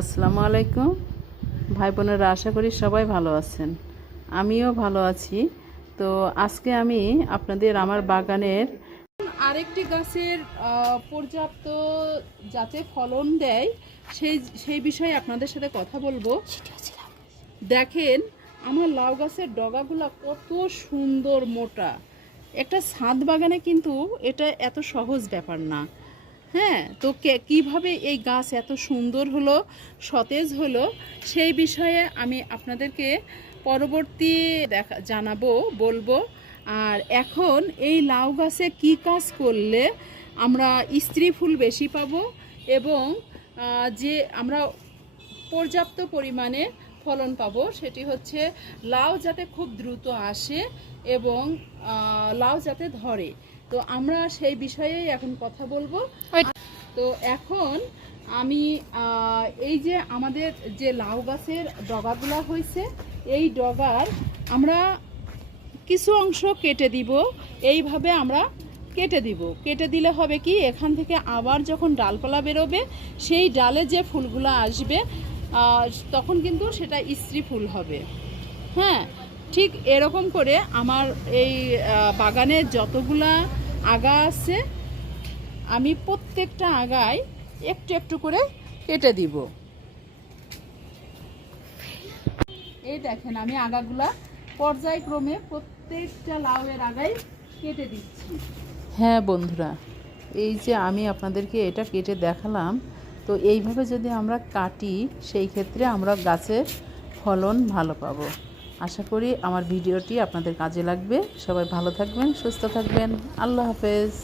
আসসালামু আলাইকুম ভাই বোনেরা, আশা করি সবাই ভালো আছেন। আমিও ভালো আছি। তো আজকে আমি আপনাদের আমার বাগানের আরেকটি গাছের পর্যাপ্ত যাতে ফলন দেয় সেই বিষয়ে আপনাদের সাথে কথা বলবো। দেখেন আমার লাউ গাছের ডগাগুলো কত সুন্দর মোটা। একটা ছাদ বাগানে কিন্তু এটা এত সহজ ব্যাপার না। হ্যাঁ, তো কিভাবে এই গাছ এত সুন্দর হলো, সতেজ হলো, সেই বিষয়ে আমি আপনাদেরকে পরবর্তী বলবো। আর এখন এই লাউ গাছে কি কাজ করলে আমরা স্ত্রী ফুল বেশি পাবো এবং যে আমরা পর্যাপ্ত পরিমাণে ফলন পাবো, সেটি হচ্ছে লাউ যাতে খুব দ্রুত আসে এবং লাউ যাতে ধরে। তো আমরা সেই বিষয়েই এখন কথা বলবো। তো এখন আমি এই যে আমাদের যে লাউ গাছের ডগাগুলো হয়েছে, এই ডগার আমরা কিছু অংশ কেটে দিব। এইভাবে আমরা কেটে দিলে হবে কি, এখান থেকে আবার যখন ডালপালা বেরোবে, সেই ডালে যে ফুলগুলো আসবে তখন কিন্তু সেটা স্ত্রী ফুল হবে। হ্যাঁ, ঠিক এরকম করে আমার এই বাগানে যতগুলা আগা আছে, আমি প্রত্যেকটা আগায় একটু একটু করে কেটে দিব। এই দেখেন, আমি আগাগুলা পর্যায়ক্রমে প্রত্যেকটা লাউয়ের আগায় কেটে দিচ্ছি। হ্যাঁ বন্ধুরা, এই যে আমি আপনাদেরকে এটা কেটে দেখালাম, তো এইভাবে যদি আমরা কাটি, সেই ক্ষেত্রে আমরা গাছের ফলন ভালো পাবো। আশা করি আমার ভিডিওটি আপনাদের কাজে লাগবে। সবাই ভালো থাকবেন, সুস্থ থাকবেন। আল্লাহ হাফেজ।